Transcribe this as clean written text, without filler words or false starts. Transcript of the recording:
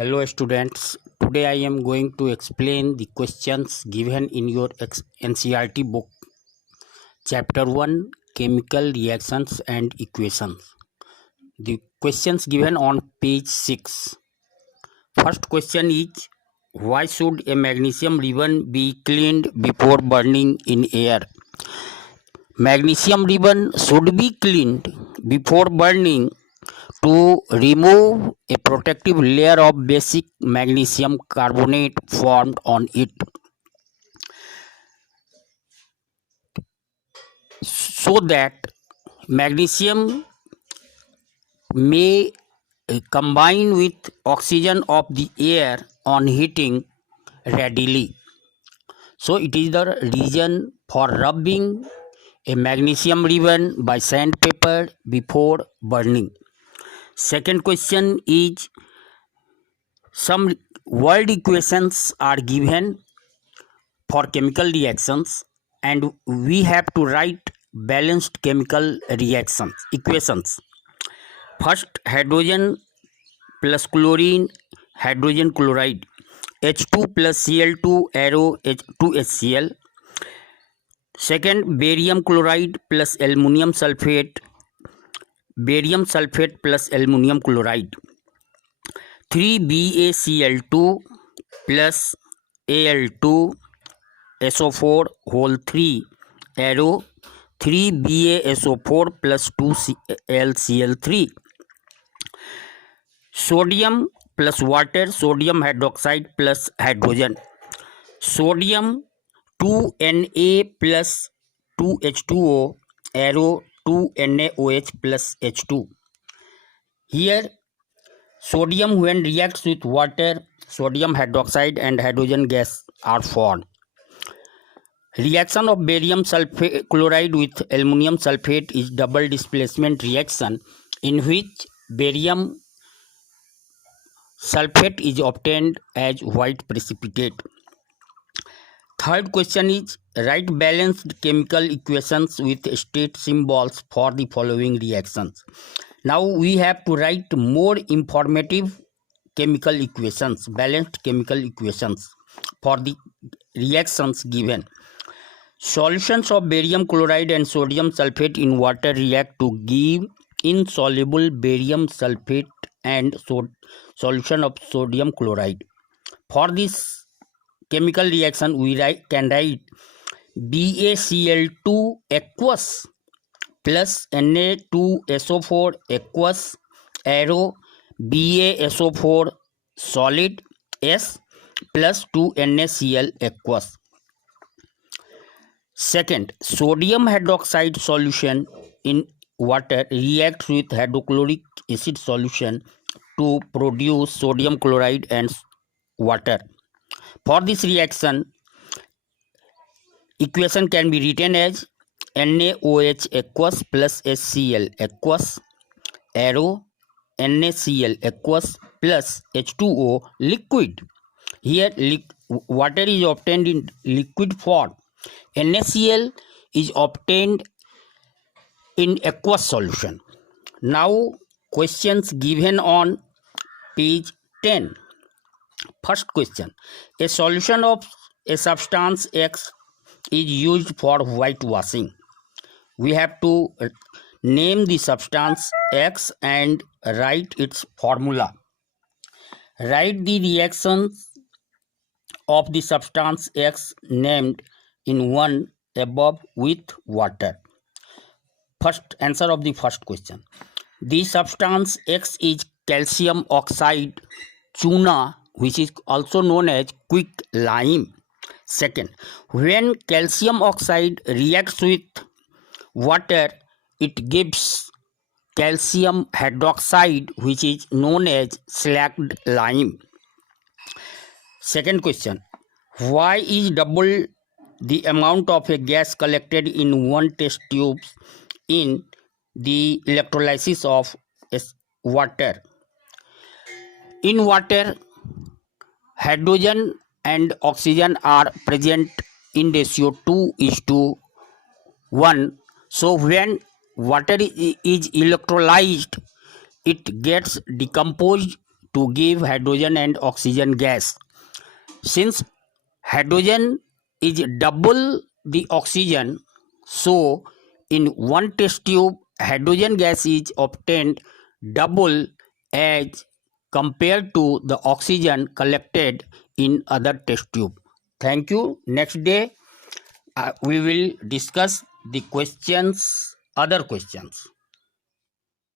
Hello students, today I am going to explain the questions given in your NCERT book, Chapter 1, Chemical Reactions and Equations. The questions given on page 6. First question is, why should a magnesium ribbon be cleaned before burning in air? Magnesium ribbon should be cleaned before burning to remove a protective layer of basic magnesium carbonate formed on it, so that magnesium may combine with oxygen of the air on heating readily. So it is the reason for rubbing a magnesium ribbon by sandpaper before burning. Second question is, some world equations are given for chemical reactions and we have to write balanced chemical reactions equations. First, hydrogen plus chlorine, hydrogen chloride, H2 plus Cl2 arrow H2HCl. Second, barium chloride plus aluminum sulfate, barium sulfate plus aluminum chloride. 3BaCl2 plus Al2 SO4 whole 3 arrow 3BaSO4 plus 2LCl3. Sodium plus water, sodium hydroxide plus hydrogen. Sodium 2Na plus 2H2O arrow 2NaOH plus H2. Here sodium, when reacts with water, sodium hydroxide and hydrogen gas are formed. Reaction of barium sulfate chloride with aluminum sulfate is double displacement reaction, in which barium sulfate is obtained as white precipitate. Third question is, write balanced chemical equations with state symbols for the following reactions. Now we have to write more informative chemical equations, balanced chemical equations for the reactions given. Solutions of barium chloride and sodium sulfate in water react to give insoluble barium sulfate and solution of sodium chloride. For this chemical reaction, we can write BaCl2 aqueous plus Na2SO4 aqueous arrow BaSO4 solid S plus 2NaCl aqueous. Second, sodium hydroxide solution in water reacts with hydrochloric acid solution to produce sodium chloride and water. For this reaction, equation can be written as NaOH aqueous plus HCl aqueous arrow NaCl aqueous plus H2O liquid. Here water is obtained in liquid form. NaCl is obtained in aqueous solution. Now questions given on page 10. First question, a solution of a substance X is used for whitewashing. We have to name the substance X and write its formula. Write the reactions of the substance X named in one above with water. First answer of the first question. The substance X is calcium oxide chuna, which is also known as quicklime. Second, when calcium oxide reacts with water, it gives calcium hydroxide, which is known as slacked lime. Second question, why is double the amount of a gas collected in one test tube in the electrolysis of water? In water, hydrogen and oxygen are present in ratio 2:1. So when water is electrolyzed, it gets decomposed to give hydrogen and oxygen gas. Since hydrogen is double the oxygen, so in one test tube hydrogen gas is obtained double as compared to the oxygen collected in other test tube. Thank you. Next day we will discuss the questions, other questions.